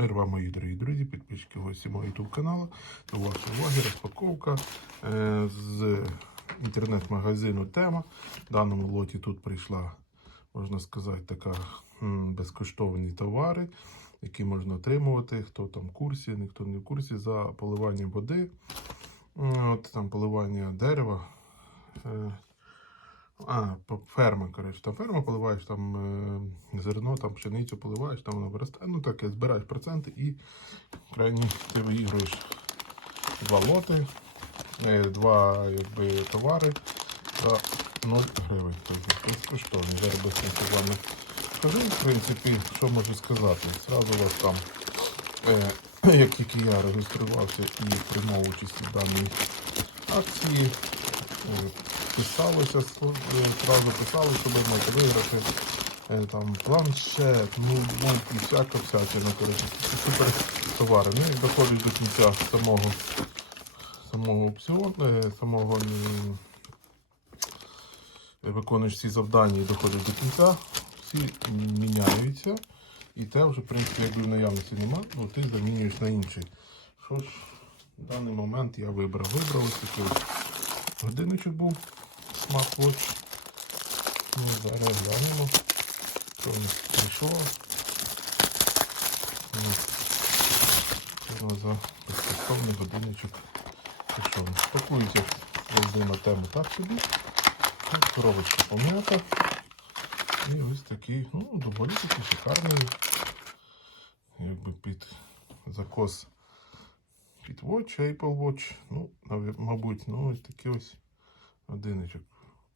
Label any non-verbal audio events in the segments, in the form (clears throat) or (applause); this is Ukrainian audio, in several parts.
Мир вам, мої дорогі друзі, підписчики гості мого YouTube каналу. До вашої уваги розпаковка е, з інтернет-магазину Тема. В даному лоті тут прийшла, можна сказати, така безкоштовні товари, які можна отримувати. Хто там в курсі, ніхто не в курсі за поливанням води, от там поливання дерева. Е, а, ферма, коротше, там ферма поливаєш, там е, зерно, там пшеницю поливаєш, там воно виростає. Ну таке, збираєш проценти і крайні ти виігруєш два лоти, е, два якби, товари за 0 гривень. Тобто безкоштовно. Зараз безпечно з скажу, в принципі, що можу сказати. Зразу вас там, е, (clears throat) як тільки я реєструвався і приймав участь у даній акції, е, писалося, одразу писали, що ви можете виграти е, там планшет, ноутбук і всяка всячина. Коротше, супер товари. Ну і доходиш до кінця самого самого опціону, е, самого виконуєш всі завдання і доходиш до кінця, всі міняються. І те вже, в принципі, якби в наявності нема, ну ти замінюєш на інший. Що ж, в даний момент я вибрав. Вибрав ось такий ось годинничок був смарт-вотч. Ну, зараз глянемо, що він прийшов. Ну, Що за безкоштовний годинничок прийшов. Пакується на тему так собі. Коробочка пом'ята. І ось такий, ну, доволі такий шикарний. Якби під закос під Watch, Apple Watch. Ну, мабуть, ну ось такий ось годинничок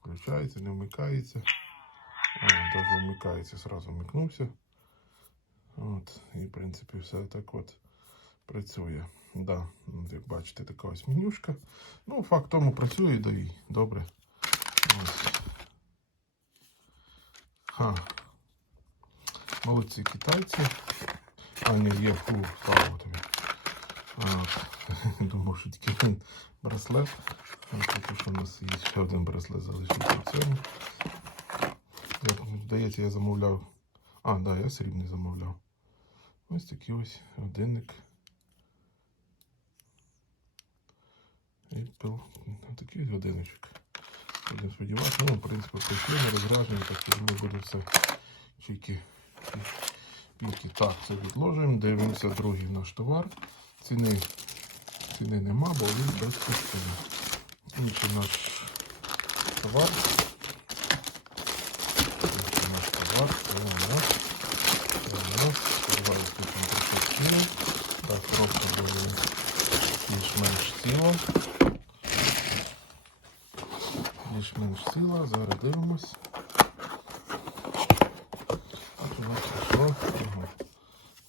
включається, не вмикається. Навіть вмикається, сразу вмикнувся. От, і в принципі все так от працює. Да, як бачите, така ось менюшка. Ну, факт тому працює, да і добре. Ось. Ха. Молодці китайці. А, ні, є фу, слава тобі. Думав, (laughs) що тільки один браслет. Поки що в нас є ще один браслет залишився в цьому. Як, здається, я замовляв. А, так, да, я срібний замовляв. Ось такий ось годинник. Apple. Такий ось годинничок. Будемо сподіватися, ну, в принципі, прийшли на розраження, так і ми буде все чіки. Так, це відложуємо. Дивимося другий наш товар. Ціни, ціни нема, бо він безкоштовний. Інший наш товар. Інший наш товар. Так, коробка буде більш-менш ціла. Більш-менш ціла. Зараз дивимось. У нас пішло.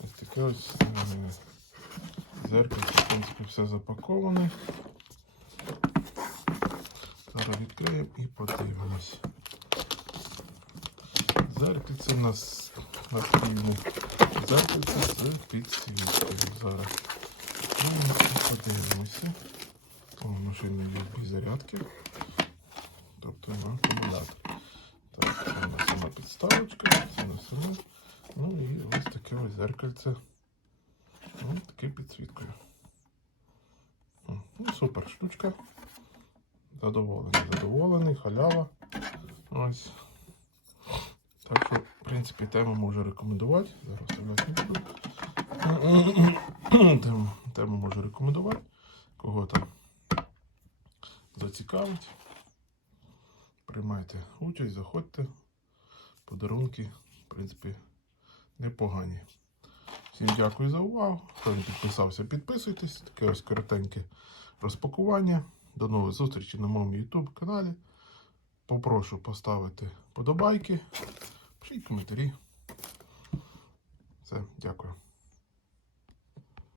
Ось таке ось зеркальце, в принципі, все запаковане. Зараз відкриємо і подивимось. Зеркальце у нас активне. Зеркальце з підсвіткою. Зараз. Ну, подивимося. О, машина USB зарядки. Тобто на акумулятор. Так, це у нас сама підставочка, це у сама. Ну і ось таке ось зеркальце. Таке підсвіткою. Ну, супер штучка. Задоволений, задоволений, халява. Ось. Так що, в принципі, тему можу рекомендувати. Зараз. Тему, тему можу рекомендувати. Кого там зацікавить. Приймайте участь, заходьте. Подарунки, в принципі, непогані. Всім дякую за увагу. Хто не підписався, підписуйтесь. Таке ось коротеньке розпакування. До нових зустрічей на моєму YouTube каналі. Попрошу поставити подобайки, пишіть коментарі. Все, дякую.